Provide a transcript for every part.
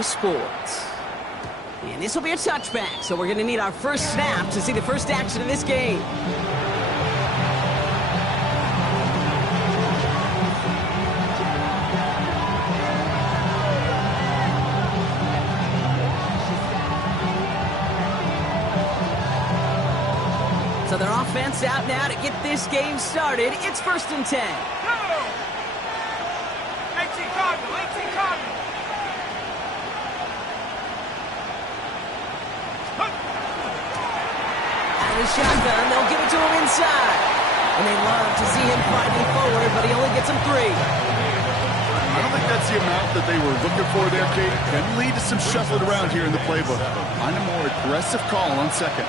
EA Sports. And this will be a touchback, so we're going to need our first snap to see the first action of this game. So their offense out now to get this game started. It's 1st and 10. Shotgun, they'll give it to him inside. And they love to see him fighting forward, but he only gets him 3. I don't think that's the amount that they were looking for there, Kate. Can lead to some shuffling around here in the playbook. Find a more aggressive call on second.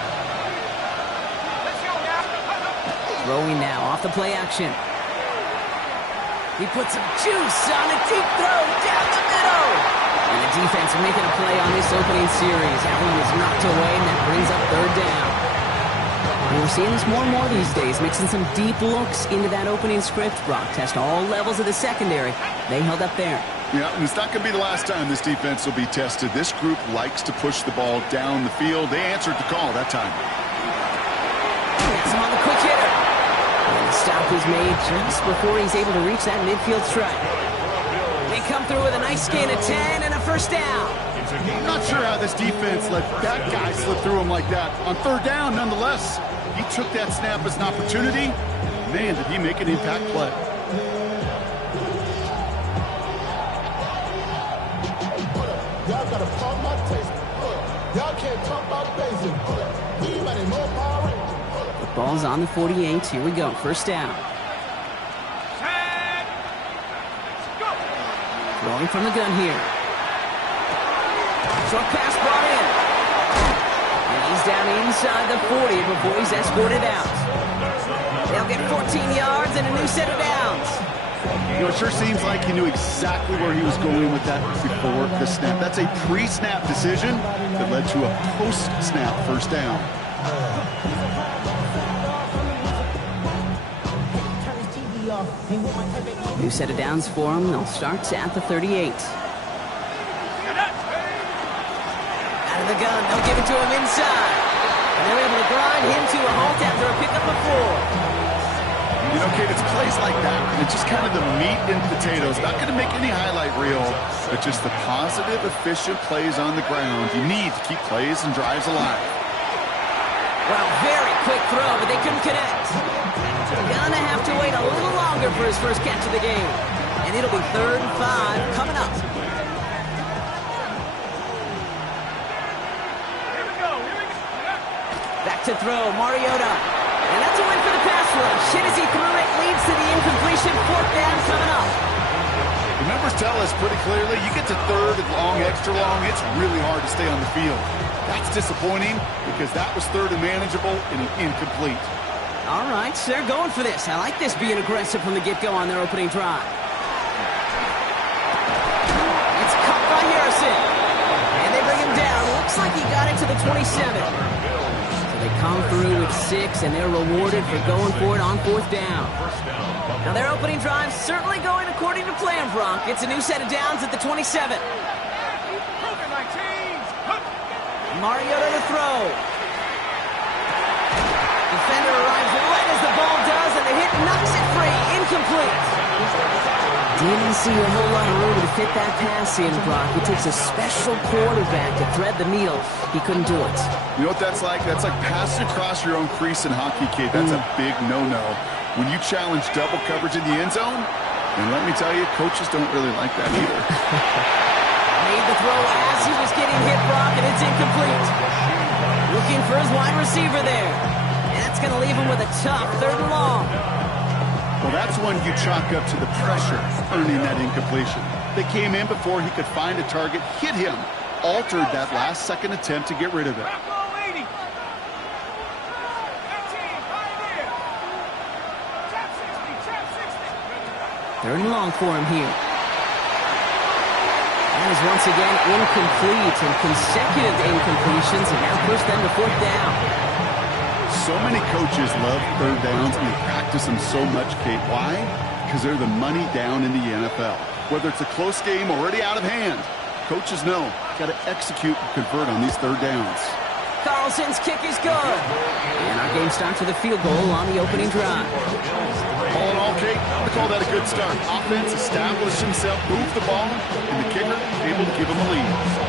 Throwing now off the play action. He puts some juice on a deep throw down the middle. And the defense making a play on this opening series. That one was knocked away, and that brings up 3rd down. We're seeing this more and more these days, mixing some deep looks into that opening script. Brock test all levels of the secondary. They held up there. Yeah, and it's not going to be the last time this defense will be tested. This group likes to push the ball down the field. They answered the call that time. Gets him on the quick hitter. And the stop is made just before he's able to reach that midfield strike. They come through with a nice gain of 10 and a first down. I'm not sure how this defense let that guy slip through him like that. On 3rd down, nonetheless. He took that snap as an opportunity. Man, did he make an impact play. Y'all gotta pump my taste. Y'all can't talk about basic. Anybody more power? The ball's on the 48. Here we go. First down. Throwing from the gun here. Short pass brought in. And he's down inside the 40 before he's escorted out. They'll get 14 yards and a new set of downs. You know, it sure seems like he knew exactly where he was going with that before the snap. That's a pre-snap decision that led to a post-snap first down. New set of downs for him. They'll start at the 38. Out of the gun, they'll give it to him inside. And they're able to grind him to a halt after a pickup of 4. You know, Kate, it's plays like that. It's just kind of the meat and potatoes. Not going to make any highlight reel, but just the positive, efficient plays on the ground. You need to keep plays and drives alive. Well, very quick throw, but they couldn't connect. Gonna have to wait a little longer for his first catch of the game. And it'll be 3rd and 5 coming up. Back to throw, Mariota. And that's a win for the pass rush. Hit as he threw it, leads to the incompletion. 4th down coming up. The numbers tell us pretty clearly, you get to 3rd and long, extra long, it's really hard to stay on the field. That's disappointing because that was 3rd and manageable and an incomplete. All right, so they're going for this. I like this being aggressive from the get-go on their opening drive. It's caught by Harrison. And they bring him down. Looks like he got it to the 27. So they come through with 6, and they're rewarded for going for it on 4th down. Now their opening drive certainly going according to plan, Brock. It's a new set of downs at the 27. Mariota to throw. Defender arrives right as the ball does, and the hit knocks it free. Incomplete. Didn't see a whole lot of room to fit that pass in, Brock. It takes a special quarterback to thread the needle. He couldn't do it. You know what that's like? That's like passing across your own crease in hockey, kid. That's a big no-no. When you challenge double coverage in the end zone, and let me tell you, coaches don't really like that either. Made the throw as he was getting hit, Brock, and it's incomplete. Looking for his wide receiver there. And that's going to leave him with a tough 3rd and long. Well, that's when you chalk up to the pressure earning that incompletion. They came in before he could find a target, hit him, altered that last-second attempt to get rid of it. 3rd and long for him here. That is once again incomplete, and consecutive incompletions have now pushed them to 4th down. So many coaches love 3rd downs and they practice them so much, Kate. Why? Because they're the money down in the NFL. Whether it's a close game already out of hand, Coaches know, got to execute and convert on these third downs. Carlson's kick is good. And our game starts with a field goal on the opening drive. All in all, Kate, I would call that a good start. Offense established himself, moved the ball, and the kicker able to give him a lead.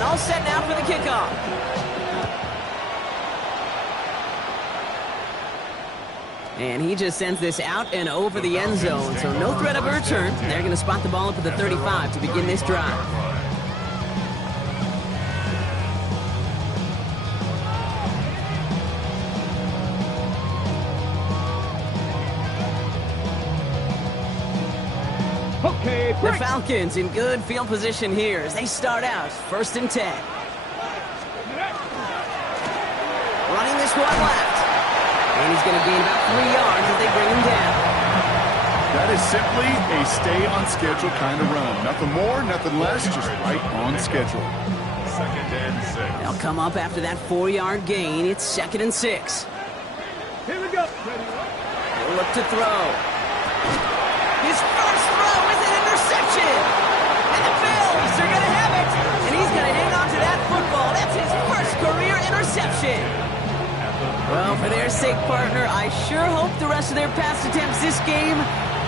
All set now for the kickoff. And he just sends this out and over the end zone, so no threat of a return. They're going to spot the ball up at the 35 to begin this drive. The Falcons in good field position here as they start out 1st and 10. Running this one left. And he's going to gain about 3 yards as they bring him down. That is simply a stay on schedule kind of run. Nothing more, nothing less, just right on schedule. 2nd and 6. They'll come up after that 4-yard gain. It's 2nd and 6. Here we go. He'll look to throw. His first throw is an interception. And the Bills are going to have it. And he's going to hang on to that football. That's his first career interception. Well, for their sake, partner, I sure hope the rest of their pass attempts this game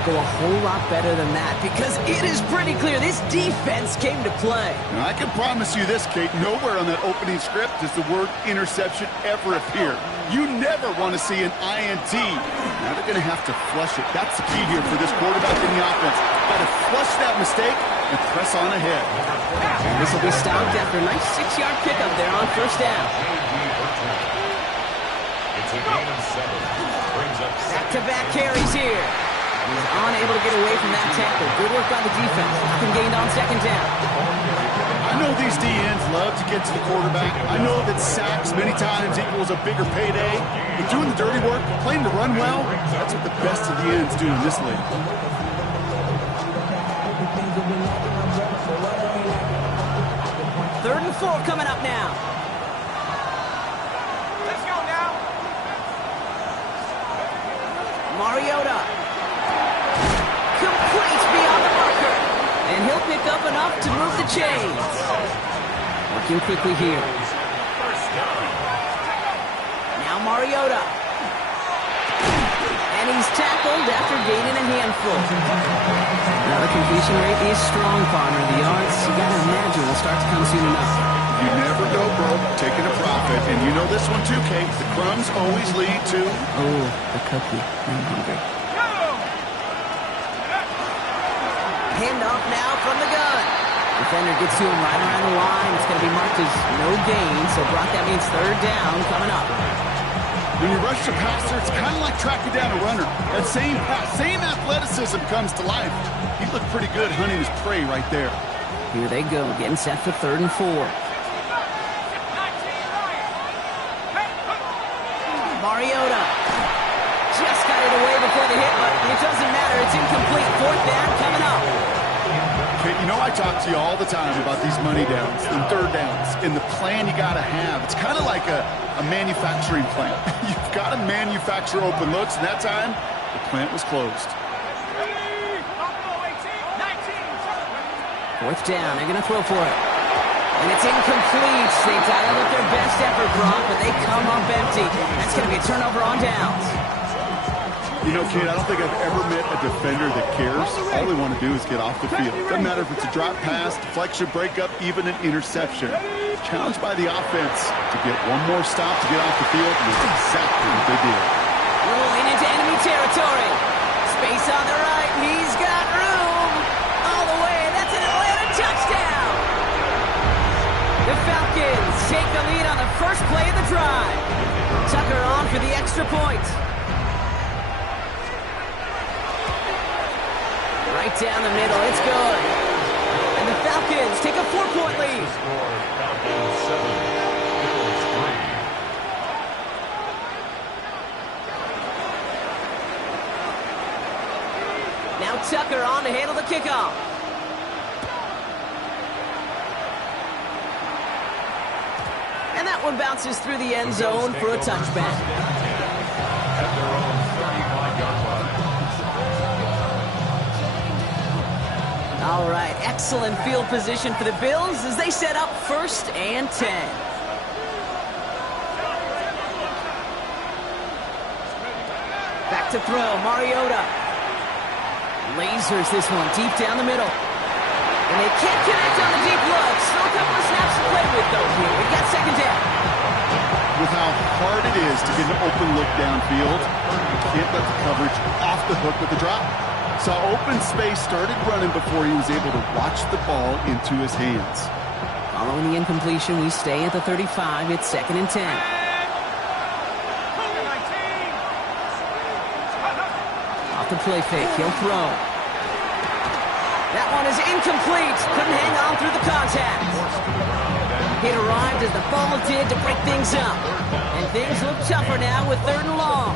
go a whole lot better than that, because it is pretty clear this defense came to play. Now, I can promise you this, Kate, nowhere on that opening script does the word interception ever appear. You never want to see an INT. Now they're going to have to flush it. That's the key here for this quarterback in the offense. Got to flush that mistake and press on ahead. And this will be stopped after a nice 6-yard pickup there on 1st down. It's a gain of 7. Brings up Back-to-back carries here. He's unable to get away from that tackle. Good work by the defense. Nothing gained on 2nd down. I know these DNs love to get to the quarterback. I know that sacks many times equals a bigger payday. But doing the dirty work, playing to run well, that's what the best of the ends do in this league. 3rd and 4 coming up now. Let's go now. Mariota. Complete beyond the marker. And he'll pick up enough to move the chains. Working quickly here. Now Mariota. And he's tackled after gaining a handful. Now the completion rate is strong, partner. The yards, you gotta imagine, will start to come soon enough. You never go broke taking a profit. And you know this one too, Kate. The crumbs always lead to... Oh, the cookie. I'm hungry. Handoff now from the gun. Defender gets to him right around the line. It's going to be marked as no gain. So, Brock, that means 3rd down coming up. When you rush the passer, it's kind of like tracking down a runner. That same pass, same athleticism comes to life. He looked pretty good hunting his prey right there. Here they go, getting set for 3rd and 4. Mariota just got it away before the hit, but it doesn't matter. It's incomplete. 4th down coming up. Okay, you know I talk to you all the time about these money downs and 3rd downs and the plan you got to have. It's kind of like a manufacturing plant. You've got to manufacture open looks, and that time, the plant was closed. 4th down, they're going to throw for it. And it's incomplete. They dialed up their best effort, Brock, but they come up empty. That's going to be a turnover on downs. You know, kid, I don't think I've ever met a defender that cares. All they want to do is get off the field. Doesn't matter if it's a drop pass, deflection, breakup, even an interception. Challenged by the offense to get one more stop to get off the field, and that's exactly what they did. Rolling into enemy territory. Space on the right. He's got room. All the way. That's an Atlanta touchdown. The Falcons take the lead on the first play of the drive. Tucker on for the extra point. Right down the middle. It's good. And the Falcons take a 4-point lead. Falcons 7, Bills 3. Now Tucker on to handle the kickoff. And that one bounces through the end zone for a touchback. All right, excellent field position for the Bills as they set up 1st and 10. Back to throw, Mariota. Lasers this one deep down the middle. And they can't connect on the deep look. Still a couple of snaps to play with, though, here. We got 2nd down. With how hard it is to get an open look downfield, you can't let the coverage off the hook with the drop. Saw open space, started running before he was able to watch the ball into his hands. Following the incompletion, we stay at the 35. It's 2nd and 10. Off the play fake, he'll throw. That one is incomplete. Couldn't hang on through the contact. It arrived as the ball did to break things up. And things look tougher now with 3rd and long.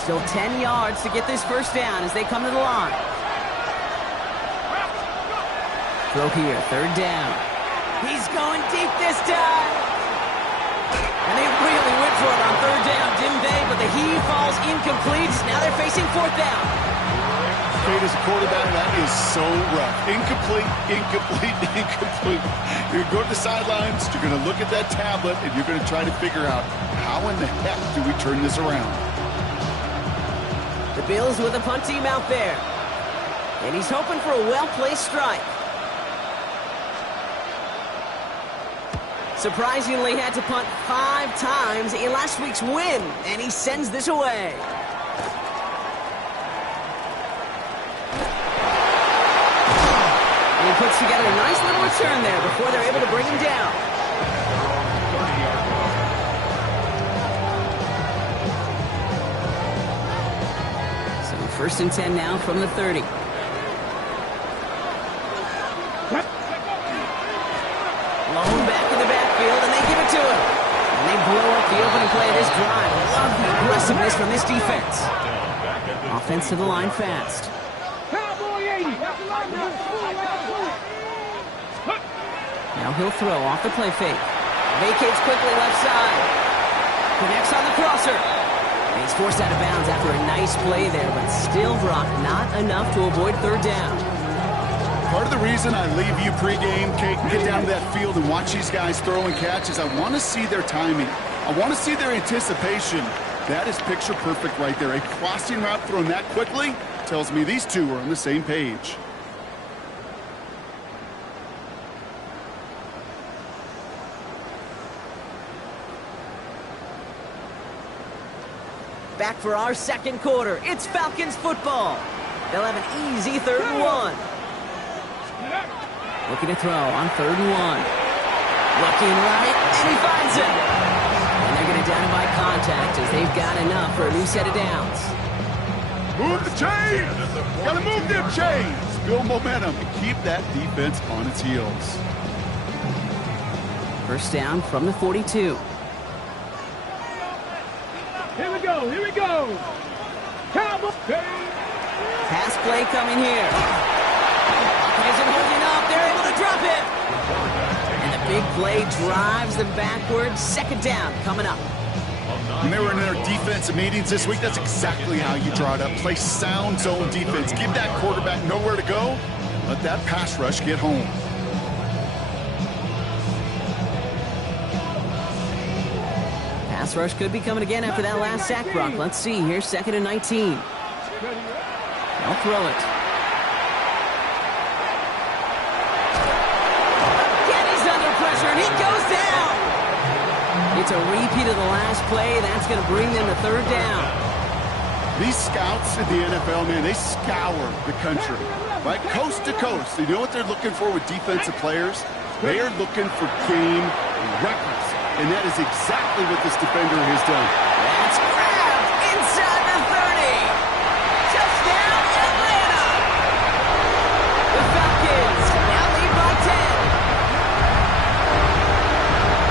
Still 10 yards to get this 1st down as they come to the line. Throw here, 3rd down. He's going deep this time. And they really went for it on 3rd down, didn't they? But the heave falls incomplete. Now they're facing 4th down. Kate, as a quarterback, that is so rough. Incomplete, incomplete, incomplete. You're going to go to the sidelines, you're going to look at that tablet, and you're going to try to figure out how in the heck do we turn this around. The Bills with a punt team out there. And he's hoping for a well-placed strike. Surprisingly had to punt 5 times in last week's win, and he sends this away. And he puts together a nice little return there before they're able to bring him down. So 1st and 10 now from the 30. Blown back in the backfield, and they give it to him. And they blow up the opening play of this drive. Love the aggressiveness from this defense. Offense to the line fast. Now he'll throw off the play fake. Vacates quickly left side. Connects on the crosser. And he's forced out of bounds after a nice play there, but still, Brock, not enough to avoid 3rd down. Part of the reason I leave you pregame, Kate, and get down to that field and watch these guys throw and catch is I want to see their timing. I want to see their anticipation. That is picture perfect right there. A crossing route thrown that quickly tells me these two are on the same page. Back for our 2nd quarter. It's Falcons football. They'll have an easy 3rd and 1. Looking to throw on 3rd and 1. Looking right, and he finds it. And they're going to down him by contact as they've got enough for a new set of downs. Move the chains! Gotta move them chains! Build momentum and keep that defense on its heels. 1st down from the 42. Here we go, here we go. Cowboy. Pass play coming here. Isn't holding up. They're able to drop it. And the big play drives them backwards. 2nd down coming up. When they were in their defensive meetings this week, that's exactly how you draw it up. Play sound zone defense. Give that quarterback nowhere to go. Let that pass rush get home. Pass rush could be coming again after that last sack, Brock. Let's see. Here's 2nd and 19. They'll throw it. Kenny's under pressure, and he goes down. It's a repeat of the last play. That's going to bring them to 3rd down. These scouts in the NFL, man, they scour the country, right? Coast to coast. You know what they're looking for with defensive players? They are looking for game records. And that is exactly what this defender has done. That's grabbed inside the 30. Touchdown, Atlanta. The Falcons now lead by 10.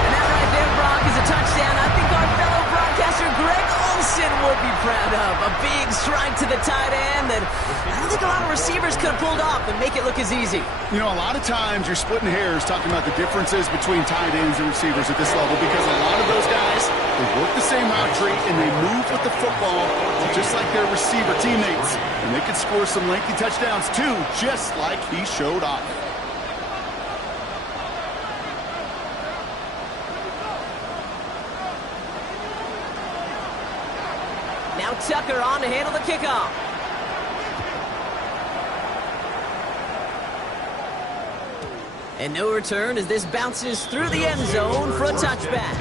And that right there, Brock, is a touchdown I think our fellow broadcaster Greg Olsen would be proud of. A big strike to the tight end that I don't think a lot of receivers could have pulled off and make it look as easy. You know, a lot of times you're splitting hairs talking about the differences between tight ends and receivers at this level because a lot of those guys, they work the same route tree and they move with the football just like their receiver teammates. And they can score some lengthy touchdowns too, just like he showed off. Now Tucker on to handle the kickoff. And no return as this bounces through the end zone for a touchback.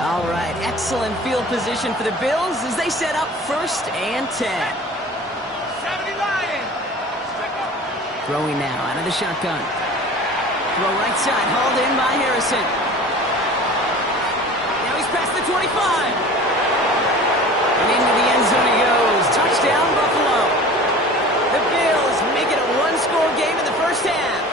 All right, excellent field position for the Bills as they set up 1st and 10. Throwing now out of the shotgun. Throw right side, hauled in by Harrison. Now he's past the 25. And into the end zone he goes. Touchdown, Buffalo. The Bills make it a one-score game in the first half.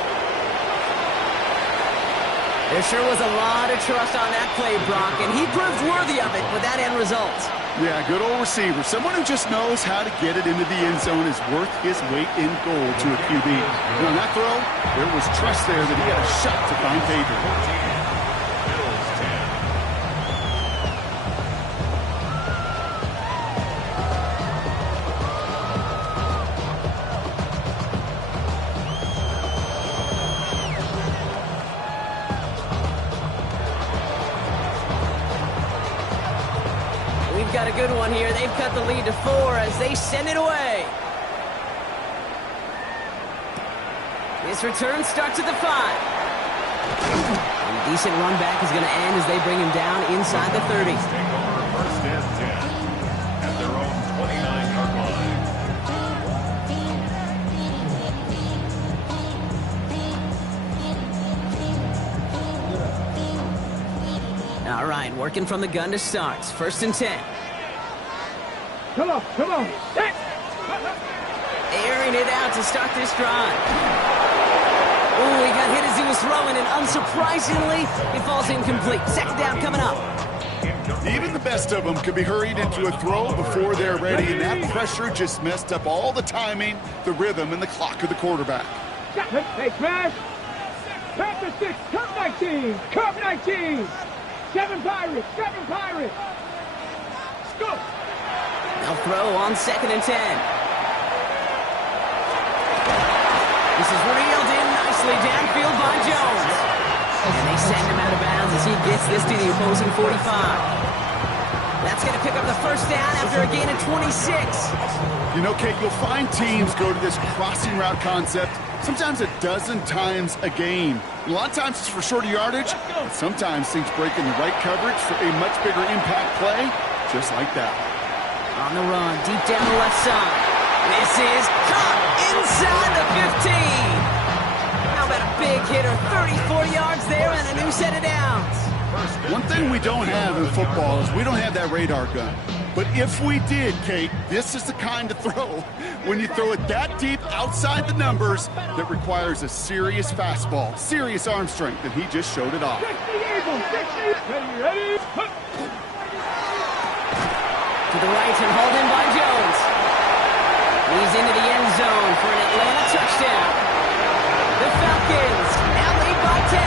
There sure was a lot of trust on that play, Brock, and he proved worthy of it with that end result. Yeah, good old receiver. Someone who just knows how to get it into the end zone is worth his weight in gold to a QB. And on that throw, there was trust there that he had a shot to find pay dirt. Got a good one here. They've cut the lead to 4 as they send it away. This return starts at the 5. A decent run back is going to end as they bring him down inside the 30. First and 10 at their own 29-yard line. All right, working from the gun to start. 1st and 10. Come on, set! Airing it out to start this drive. Oh, he got hit as he was throwing, and unsurprisingly, it falls incomplete. 2nd down coming up. Even the best of them could be hurried into a throw before they're ready, and that pressure just messed up all the timing, the rhythm, and the clock of the quarterback. Hey, Smash! Panther 6, Curve 19! Curve 19! 7 Pirates! 7 Pirates! Let's go! They'll throw on 2nd and 10. This is reeled in nicely downfield by Jones. And they send him out of bounds as he gets this to the opposing 45. That's going to pick up the 1st down after a gain of 26. You know, Kate, you'll find teams go to this crossing route concept sometimes a dozen times a game. A lot of times it's for shorter yardage, but sometimes things break in the right coverage for a much bigger impact play, just like that. On the run, deep down the left side. This is caught inside the 15. How about a big hitter, 34 yards there and a new set of downs. One thing we don't have in football is we don't have that radar gun. But if we did, Kate, this is the kind of throw when you throw it that deep outside the numbers that requires a serious fastball, serious arm strength, and he just showed it off. 60 Eagles, 60! Ready? To the right and hauled in by Jones. He's into the end zone for an Atlanta touchdown. The Falcons now lead by 10.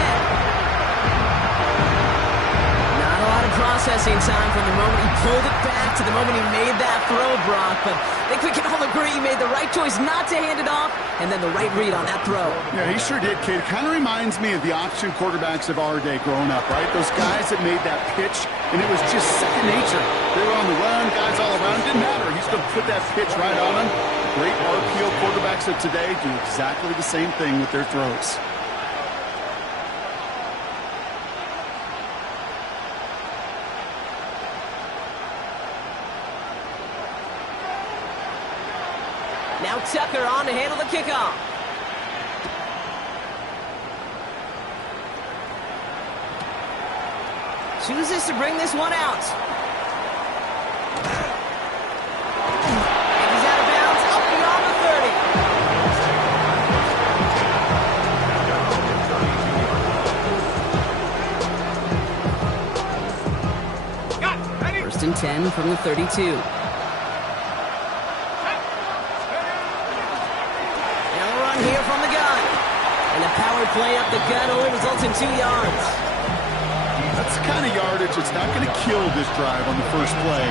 Not a lot of processing time from the moment he pulled it back to the moment he made that throw, Brock. But I think we can all agree he made the right choice not to hand it off and then the right read on that throw. Yeah, he sure did, Kate. It kind of reminds me of the option quarterbacks of our day growing up, right? Those guys that made that pitch, and it was just second nature. They were on the run, guys all around. Didn't matter. He's going to put that pitch right on them. Great RPO quarterbacks of today do exactly the same thing with their throws. Now Tucker on to handle the kickoff. Chooses to bring this one out. And he's out of bounds up beyond the 30. 10 from the 32. Now a run here from the gun. And the power play up the gut only results in 2 yards. That's the kind of yardage that's not going to kill this drive on the first play.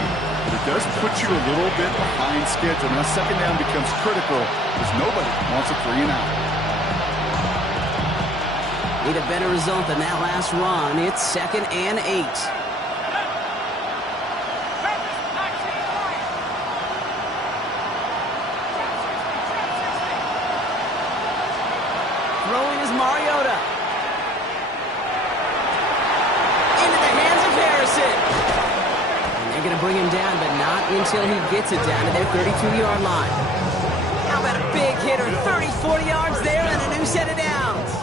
But it does put you a little bit behind schedule. Now second down becomes critical because nobody wants a 3 and out. Need a better result than that last run. It's 2nd and 8. Throwing is Mariota. Into the hands of Harrison. And they're going to bring him down, but not until he gets it down to their 32-yard line. How about a big hitter? 30, 40 yards there and a new set of downs.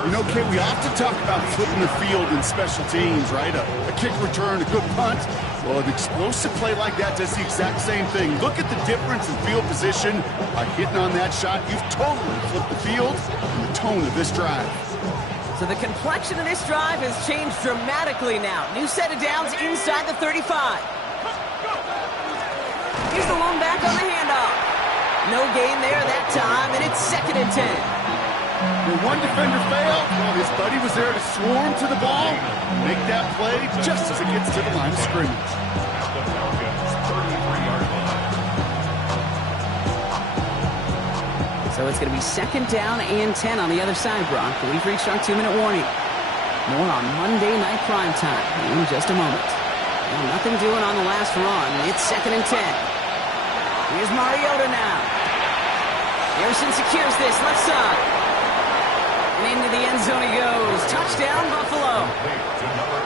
You know, Kate, we often talk about flipping the field in special teams, right? A kick return, a good punt. Well, an explosive play like that does the exact same thing. Look at the difference in field position by hitting on that shot. You've totally flipped the field and the tone of this drive. So the complexion of this drive has changed dramatically now. New set of downs inside the 35. Here's the lone back on the handoff. No gain there that time, and it's 2nd and 10. When one defender failed, well, his buddy was there to swarm to the ball, make that play just as it gets to the line of scrimmage. The Falcons' 33-yard line. So it's going to be 2nd down and 10 on the other side, Brock. We've reached our 2-minute warning. More on Monday Night Primetime in just a moment. Well, nothing doing on the last run. It's 2nd and 10. Here's Mariota now. Harrison secures this left side. And into the end zone he goes. Touchdown, Buffalo.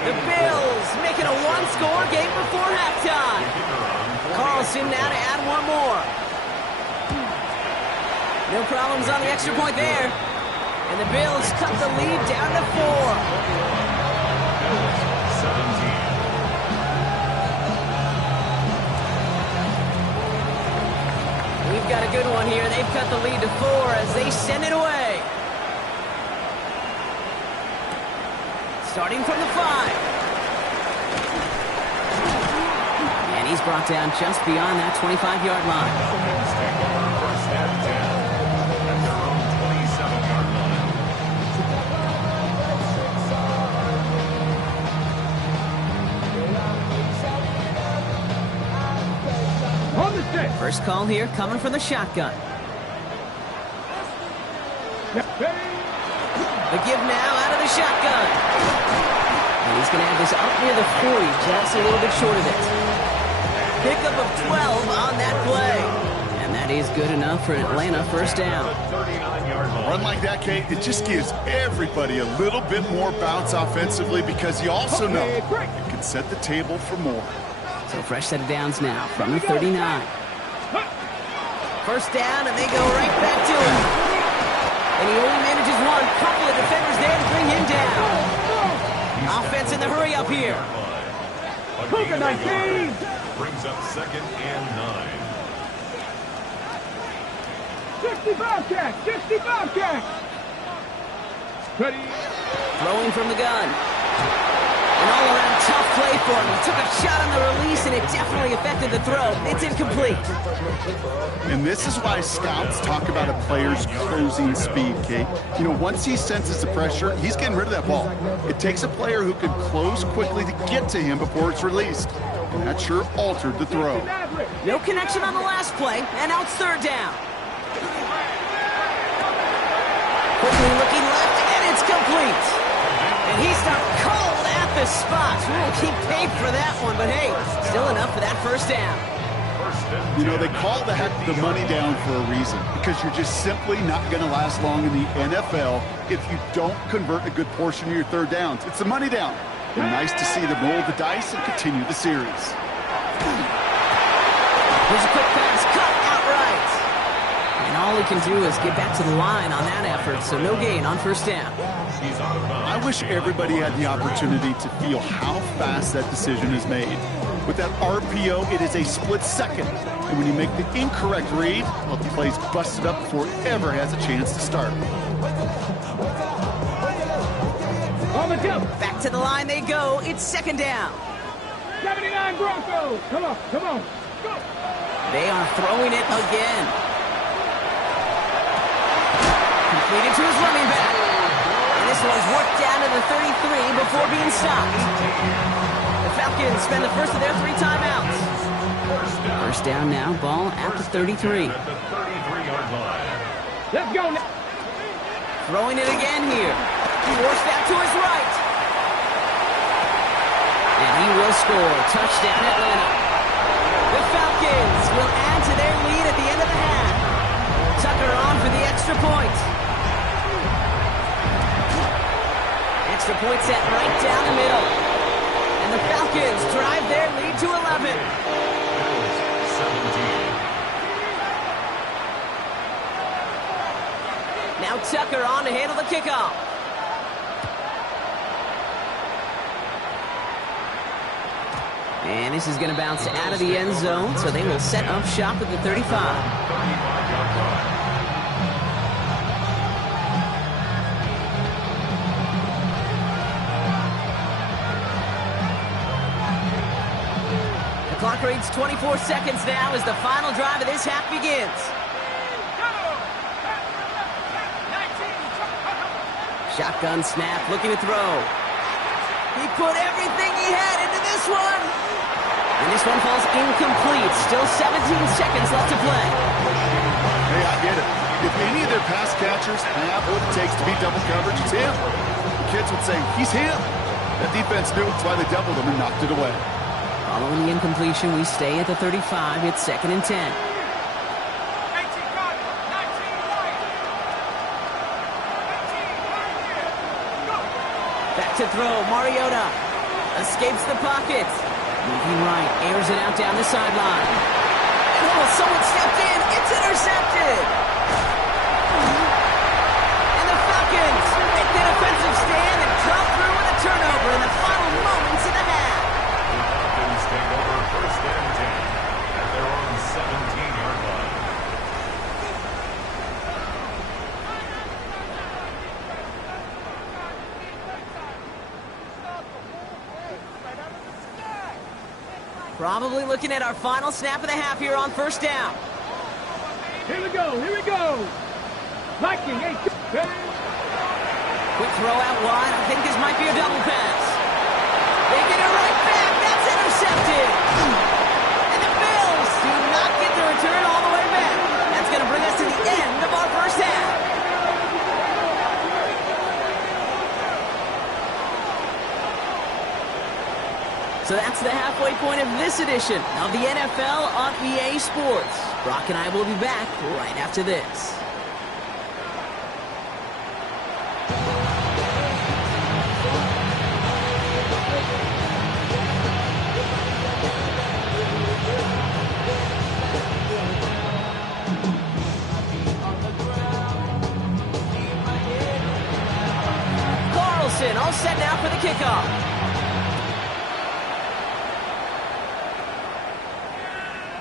The Bills making a one-score game before halftime. Carlson now to add one more. No problems on the extra point there. And the Bills cut the lead down to 4. We've got a good one here. They've cut the lead to 4 as they send it away. Starting from the 5. And he's brought down just beyond that 25-yard line. First and 10 at their own 27-yard line. On the set. First call here coming from the shotgun. The give now out of the shotgun. And he's going to have this up near the 40, just a little bit short of it. Pickup of 12 on that play. And that is good enough for an Atlanta first down. A run like that, Kate, it just gives everybody a little bit more bounce offensively because you also know it can set the table for more. So fresh set of downs now from the 39. First down, and they go right back to him. And he only manages one. Couple of defenders there to bring him down. Offense in the hurry up here. Cougar 19. Brings up 2nd and 9. 65 catch. 65 catch. Ready. Throwing from the gun. An all-around tough play for him. He took a shot on the release, and it definitely affected the throw. It's incomplete. And this is why scouts talk about a player's closing speed, Kate. You know, once he senses the pressure, he's getting rid of that ball. It takes a player who can close quickly to get to him before it's released. And that sure altered the throw. No connection on the last play, and now it's 3rd down. Quickly looking left, and it's complete. And he stopped cold at the spot. We'll keep paid for that one, but hey, still enough for that first down. You know, they call the money down for a reason because you're just simply not going to last long in the NFL if you don't convert a good portion of your 3rd downs. It's the money down. And nice to see them roll the dice and continue the series. Here's a quick pass, cut outright. And all he can do is get back to the line on that effort, so no gain on first down. I wish everybody had the opportunity to feel how fast that decision is made. With that RPO, it is a split second. And when you make the incorrect read, well, the play's busted up before it ever has a chance to start. On the jump. Back to the line they go. It's 2nd down. 79 Broncos. Come on, come on. Go. They are throwing it again. Completed to his running back. And this one's worked down to the 33 before being stopped. The Falcons spend the first of their 3 timeouts. First down now, ball at the 33. Let's go now. Throwing it again here. Forced back to his right. And he will score. Touchdown, Atlanta. The Falcons will add to their lead at the end of the half. Tucker on for the extra point. Extra point set right down the middle. And the Falcons drive their lead to 11. Now Tucker on to handle the kickoff. And this is going to bounce out of the end zone, so they will set up shop at the 35. The clock reads 24 seconds now as the final drive of this half begins. Shotgun snap, looking to throw. He put everything he had into this one. And this one falls incomplete. Still 17 seconds left to play. Hey, I get it. If any of their pass catchers have what it takes to beat double coverage, it's him. The kids would say, he's him. That defense knew it's why they doubled him and knocked it away. Following the incompletion, we stay at the 35. It's 2nd and 10. Back to throw. Mariota escapes the pocket. Moving right. Airs it out down the sideline. Oh, someone stepped in. It's intercepted. And the Falcons make the defensive stand and drop through with a turnover in the final moments of the half. Falcons take over 1st and 10 at their own 17-yard line. Probably looking at our final snap of the half here on 1st down. Here we go, here we go. Viking, hey. Quick throw out wide. I think this might be a double pass. They get it right back. That's intercepted. And the Bills do not get the return all the way back. That's going to bring us to the end of our 1st half. So that's the halfway point of this edition of the NFL on EA Sports. Brock and I will be back right after this. Carlson all set now for the kickoff.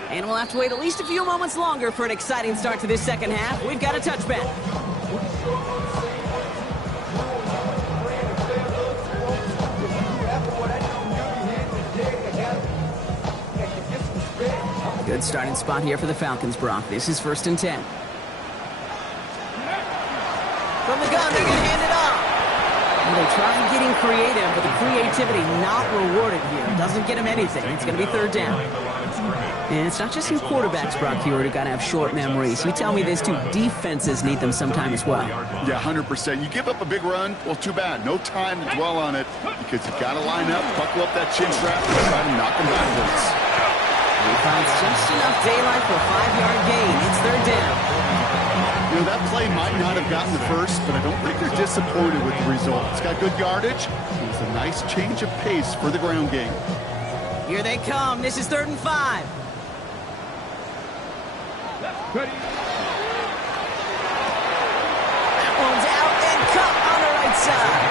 And we'll have to wait at least a few moments longer for an exciting start to this 2nd half. We've got a touchback. Good starting spot here for the Falcons, Brock. This is 1st and 10. From the gun, they're going to hand it off. And they try getting creative, but the creativity not rewarded here. Doesn't get them anything. It's going to be 3rd down. And it's not just you quarterbacks, Brock Huard, who got to have short memories. You tell me this too, defenses need them sometime as well. Yeah, 100%. You give up a big run, well, too bad. No time to dwell on it because you got to line up, buckle up that chin strap, and try to knock them backwards. He finds just enough daylight for a 5-yard gain. It's 3rd down. You know, that play might not have gotten the first, but I don't think they're disappointed with the result. It's got good yardage. It was a nice change of pace for the ground game. Here they come. This is 3rd and 5. Ready. That one's out and cut on the right side.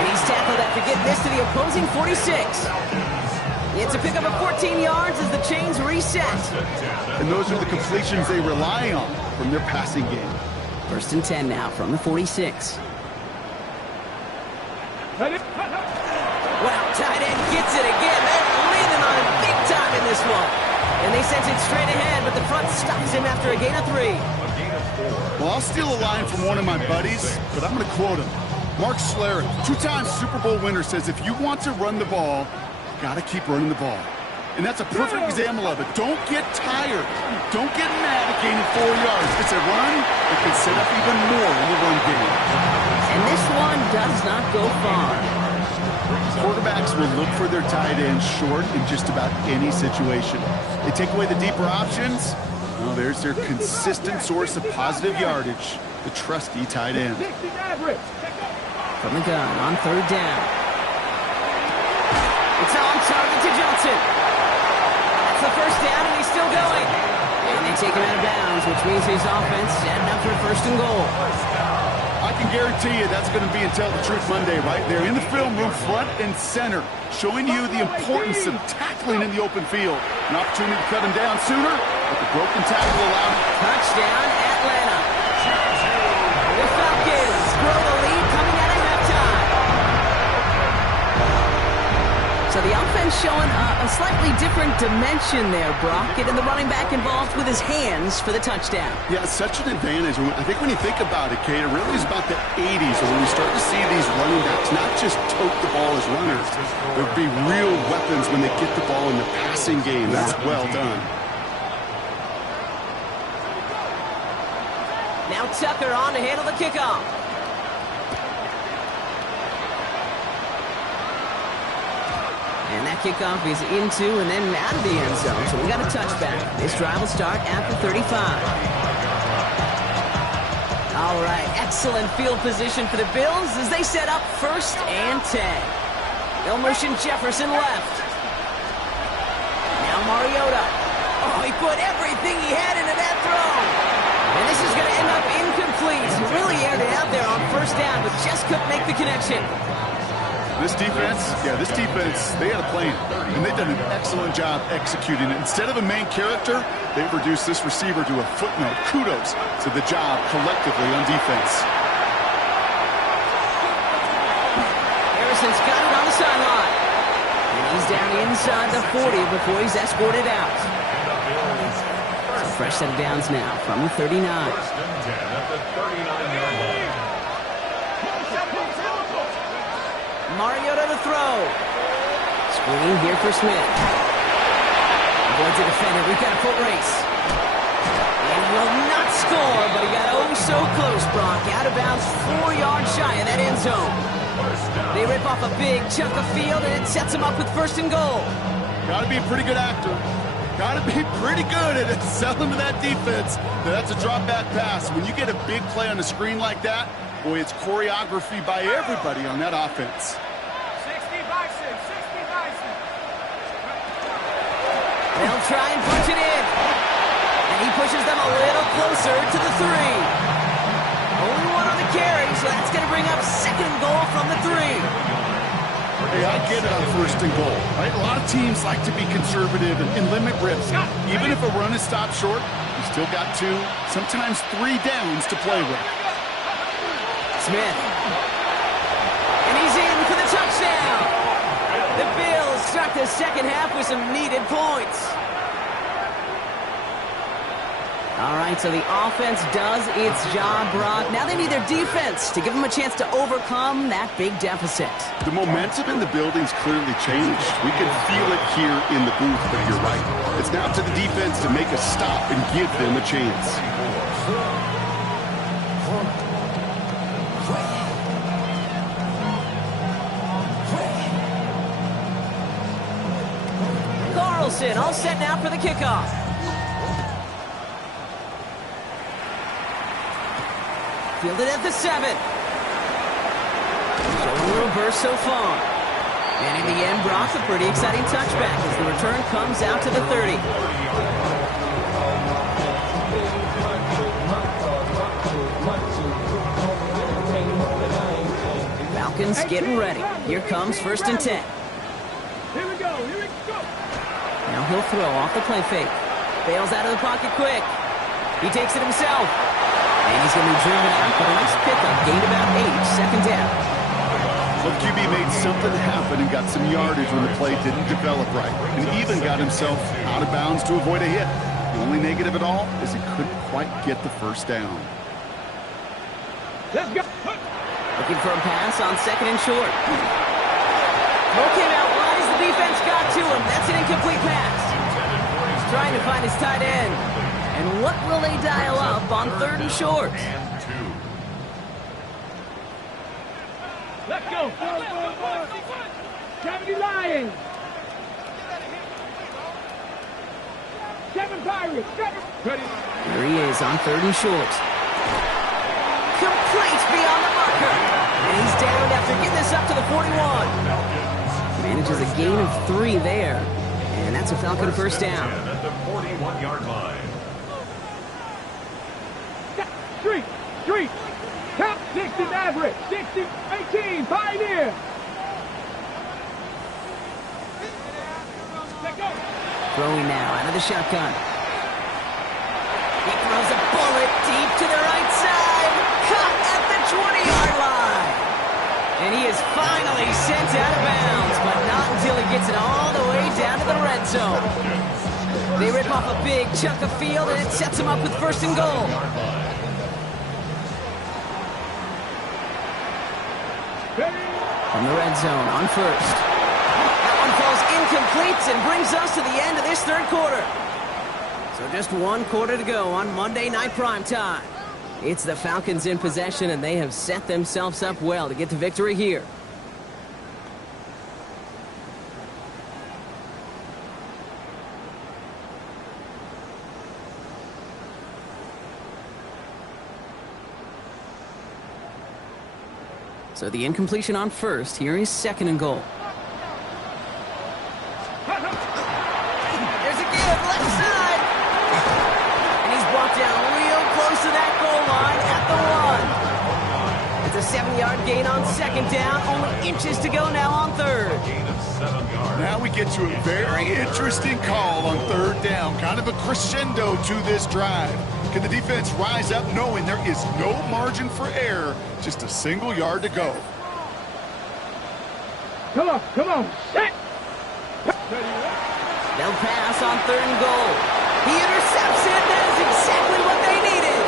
And he's tackled after getting this to the opposing 46. It's a pickup of 14 yards as the chains reset. And those are the completions they rely on from their passing game. 1st and 10 now from the 46. Ready. Wow, tight end gets it again. They're leaning this one. And they sent it straight ahead, but the front stops him after a gain of 3. Well, I'll steal a line from one of my buddies, but I'm going to quote him. Mark Schlereth, 2-time Super Bowl winner, says if you want to run the ball, you got to keep running the ball. And that's a perfect example of it. Don't get tired. Don't get mad at gaining 4 yards. It's a run that can set up even more in the run game. And this one does not go far. Quarterbacks will look for their tight end short in just about any situation. They take away the deeper options. Well, there's their consistent source of positive yardage, the trusty tight end. From the gun on 3rd down. It's on target to Johnson. That's the 1st down, and he's still going. And they take him out of bounds, which means his offense setting up for 1st and goal. I can guarantee you that's going to be in Tell the Truth Monday right there in the film room, front and center, showing you the importance of tackling in the open field. An opportunity to cut him down sooner, but the broken tackle allowed. Touchdown, Atlanta. The Falcons grow the lead coming out of halftime. So the offense showing a slightly different dimension there, Brock. Getting the running back involved with his hands for the touchdown. Yeah, it's such an advantage. I think when you think about it, Kate, it really is about the 80s when we start to see these running backs not just tote the ball as runners. There'll be real weapons when they get the ball in the passing game. That's well done. Now Tucker on to handle the kickoff. And that kickoff is into and then out of the end zone. So we got a touchback. This drive will start at the 35. All right, excellent field position for the Bills as they set up 1st and 10. They'll motion Jefferson left. Now Mariota. Oh, he put everything he had into that throw. And this is going to end up incomplete. He really aired it out there on 1st down, but just couldn't make the connection. This defense, they had a plan, and they've done an excellent job executing it. Instead of a main character, they've reduced this receiver to a footnote. Kudos to the job collectively on defense. Harrison's got it on the sideline. And he's down inside the 40 before he's escorted out. So fresh set of downs now from the 39. 1st and 10 at the 39-yard line. Mariota to throw. Screen here for Smith. Avoids a defender. We've got a foot race. And will not score, but he got oh so close, Brock. Out of bounds 4 yards shy of that end zone. They rip off a big chunk of field, and it sets them up with 1st and goal. Got to be a pretty good actor. Got to be pretty good at selling to that defense. That's a drop back pass. When you get a big play on the screen like that, boy, it's choreography by everybody on that offense. 60 Bison, 60 Bison. They'll try and punch it in. And he pushes them a little closer to the 3. Only one on the carry, so that's going to bring up 2nd and goal from the 3. Hey, I get it on 1st and goal, right? A lot of teams like to be conservative and limit risk. Even if a run is stopped short, you still got 2, sometimes 3 downs to play with. Smith. And he's in for the touchdown. The Bills start the 2nd half with some needed points. All right, so the offense does its job, Brock. Now they need their defense to give them a chance to overcome that big deficit. The momentum in the building's clearly changed. We can feel it here in the booth, but you're right. It's now to the defense to make a stop and give them a chance. Carlson all set now for the kickoff. Fielded at the 7. Showing a little burst so far. And in the end, Brock, a pretty exciting touchback as the return comes out to the 30. Falcons getting ready. Here comes 1st and 10. Here we go, here we go. Now he'll throw off the play fake. Bails out of the pocket quick. He takes it himself. And he's going to be driven out, but a nice pickup. Gained about 8, 2nd down. Well, QB made something happen and got some yardage when the play didn't develop right, and even got himself out of bounds to avoid a hit. The only negative at all is he couldn't quite get the first down. Let's go. Looking for a pass on 2nd and short. Throw came out wide as the defense got to him. That's an incomplete pass. He's trying to find his tight end. And what will they dial up on 3rd and short? Let's go. 70 Lions. 7 Pirates. 7. Ready. Here he is on 3rd and short. Complete beyond the marker. And he's down after getting this up to the 41. Manages a gain of 3 there. And that's a Falcon first down. At the 41-yard line. Street. Top 60 Maverick. 60, 18, Pioneer. Let's go. Throwing now out of the shotgun. He throws a bullet deep to the right side. Caught at the 20-yard line. And he is finally sent out of bounds, but not until he gets it all the way down to the red zone. They rip off a big chunk of field, and it sets him up with 1st and goal. From the red zone on 1st. That one falls incomplete and brings us to the end of this 3rd quarter. So just 1 quarter to go on Monday Night Primetime. It's the Falcons in possession, and they have set themselves up well to get the victory here. So the incompletion on 1st. Here is 2nd and goal. There's a give left side. And he's brought down real close to that goal line at the 1. It's a 7-yard gain on 2nd down. Only inches to go now on 3rd. Gain of 7 yards. Now we get to a very interesting call on 3rd down. Kind of a crescendo to this drive. Can the defense rise up knowing there is no margin for error? Just a single yard to go. Come on. Set. They'll pass on 3rd and goal. He intercepts it. That is exactly what they needed.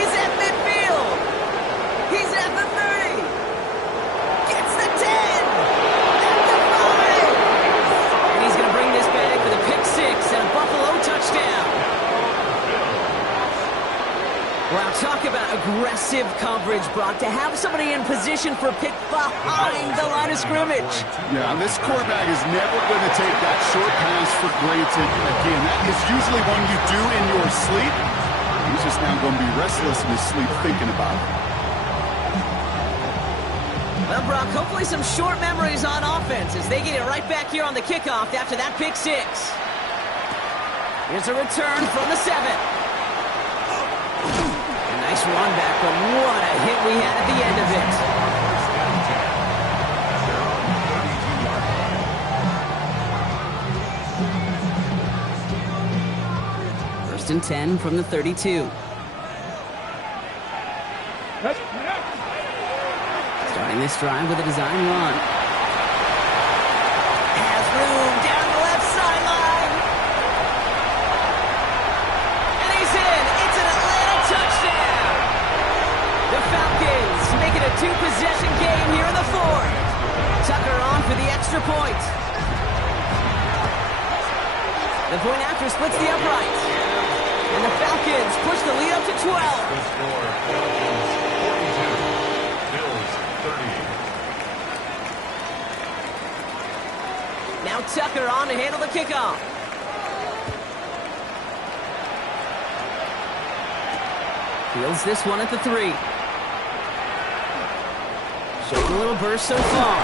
He's at midfield. He's at the 30. Gets the 10. At the 5. And he's going to bring this back for the pick 6 and a Buffalo touchdown. Wow, talk about aggressive coverage, Brock. To have somebody in position for pick behind the line of scrimmage. Yeah, this quarterback is never going to take that short pass for granted. Again, that is usually one you do in your sleep. He's just now going to be restless in his sleep thinking about it. Well, Brock, hopefully some short memories on offense as they get it right back here on the kickoff after that pick 6. Here's a return from the 7. Nice run back, but what a hit we had at the end of it. First and 10 from the 32. Starting this drive with a design run. Has room down the left sideline. And he's in. It's an Atlanta touchdown. The Falcons make it a 2-possession game here in the 4th. Tucker on for the extra point. The point after splits the uprights. And the Falcons push the lead up to 12. The score, Falcons 42, Bills 30. Now Tucker on to handle the kickoff. Fields this one at the 3. Showing a little burst so far.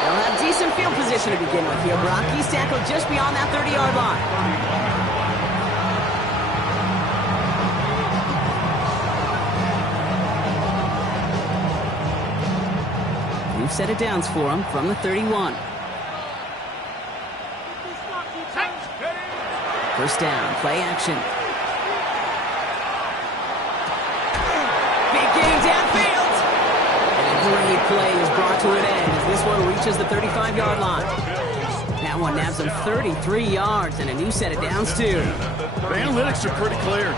They'll have decent field position to begin with here, Brock. He's tackled just beyond that 30-yard line. We've set it downs for him from the 31. First down, play action. Big gain downfield. play is brought to an end as this one reaches the 35-yard line. That one nabs him 33 yards and a new set of downs, too. The analytics are pretty clear.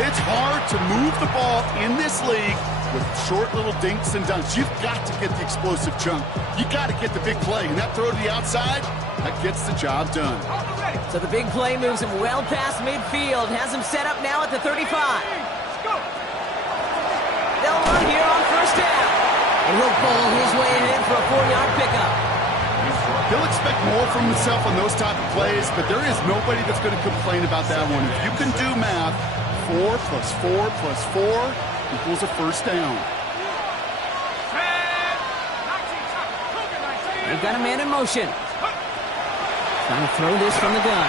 It's hard to move the ball in this league with short little dinks and dunks. You've got to get the explosive chunk. You got to get the big play. And that throw to the outside, that gets the job done. So the big play moves him well past midfield, has him set up now at the 35. They'll run here on first down. And he'll bowl his way ahead for a 4-yard pickup. He'll expect more from himself on those type of plays, but there is nobody that's going to complain about that one. If you can do math, 4 plus 4 plus 4 equals a first down. They've got a man in motion. Trying to throw this from the gun.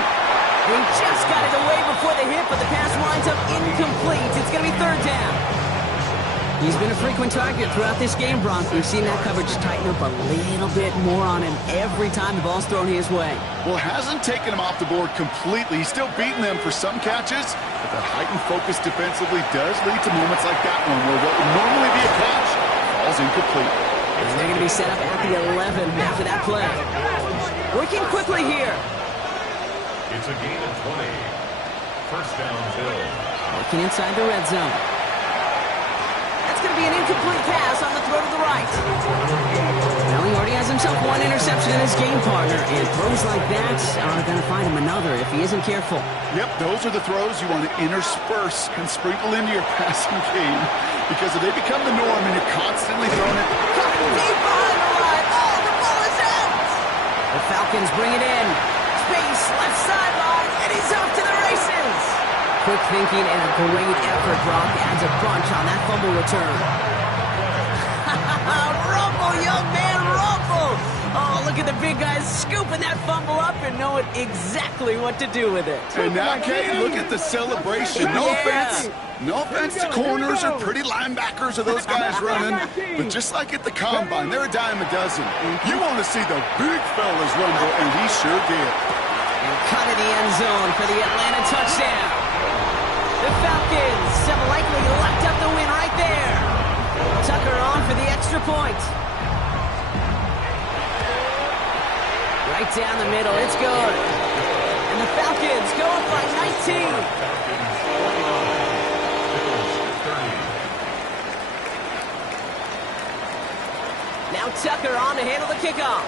He just got it away before the hit, but the pass winds up incomplete. It's going to be third down. He's been a frequent target throughout this game, Bronk. We've seen that coverage tighten up a little bit more on him every time the ball's thrown his way. Well, hasn't taken him off the board completely. He's still beating them for some catches, but the heightened focus defensively does lead to moments like that one where what would normally be a catch falls incomplete. And they're going to be set up at the 11 after that play. Working quickly here. It's a gain of 20. First down, Bill. Working inside the red zone. That's going to be an incomplete pass on the throw to the right. Well, he already has himself one interception in his game partner, and throws like that are going to find him another if he isn't careful. Yep, those are the throws you want to intersperse and sprinkle into your passing game, because if they become the norm and you're constantly throwing it, Deep behind the line. Oh, the ball is out. The Falcons bring it in. Space, left sideline, and he's off to the races. Quick thinking and a great effort, Brock adds a bunch on that fumble return. Rumble, young man, rumble. Oh, look at the big guys scooping that fumble up and knowing exactly what to do with it. and now, Kate, look at the celebration. No offense to corners or pretty linebackers or those guys running, but just like at the combine, they're a dime a dozen. You want to see the big fellas rumble, and he sure did. And cut in the end zone for the Atlanta touchdown. The Falcons have likely locked up the win right there. Tucker on for the extra point. Right down the middle, it's good. And the Falcons go up by 19. Now Tucker on to handle the kickoff.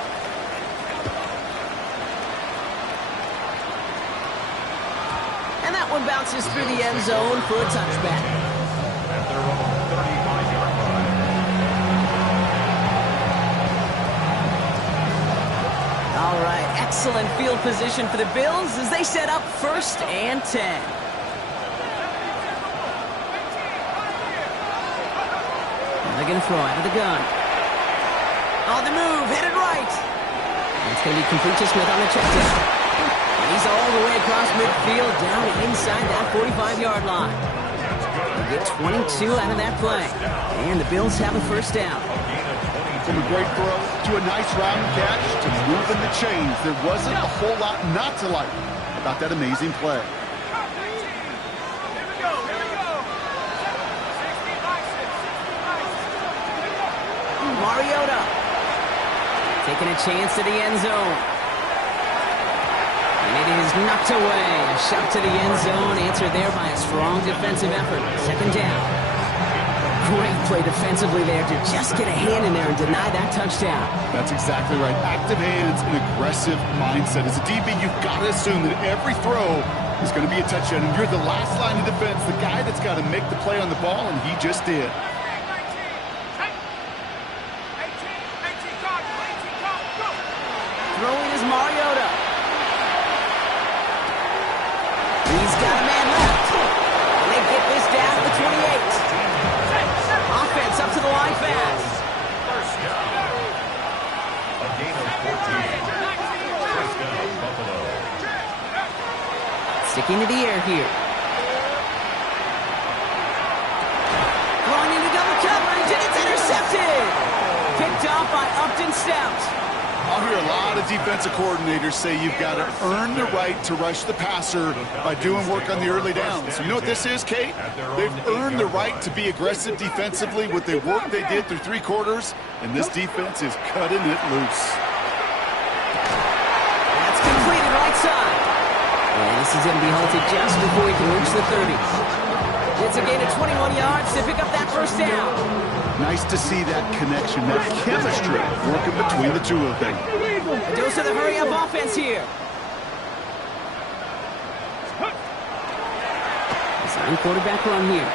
And that one bounces through the end zone for a touchback. At their own 35-yard line. All right, excellent field position for the Bills as they set up 1st and 10. And they're going to throw out of the gun. On the move, headed right. And it's going to be complete to Smith on the check down. He's all the way across midfield, down inside that 45-yard line. They get 22 out of that play. And the Bills have a first down. From a great throw to a nice round catch to moving the chains, there wasn't a whole lot not to like about that amazing play. Mariota taking a chance to the end zone. And it is knocked away. A shot to the end zone, answered there by a strong defensive effort. Second down. Great play defensively there to just get a hand in there and deny that touchdown. That's exactly right. Active hands and aggressive mindset. As a DB, you've got to assume that every throw is going to be a touchdown. And you're the last line of defense, the guy that's got to make the play on the ball, and he just did. Throwing is Mariota. He's got a man left. And they get this down to the 28. Offense up to the line fast. First down. A gain of 14. First down, Buffalo. Sticking to the air here. Going into double coverage, and it's intercepted. Picked off by Upton Stout. I'll hear a lot of defensive coordinators say you've got to earn the right to rush the passer by doing work on the early downs. You know what this is, Kate? They've earned the right to be aggressive defensively with the work they did through 3 quarters, and this defense is cutting it loose. That's completed right side. And this is going to be halted just before he can reach the 30. It's a gain of 21 yards to pick up that first down. Nice to see that connection, that chemistry working between the 2 of them. A dose of the hurry-up offense here. Design quarterback run here.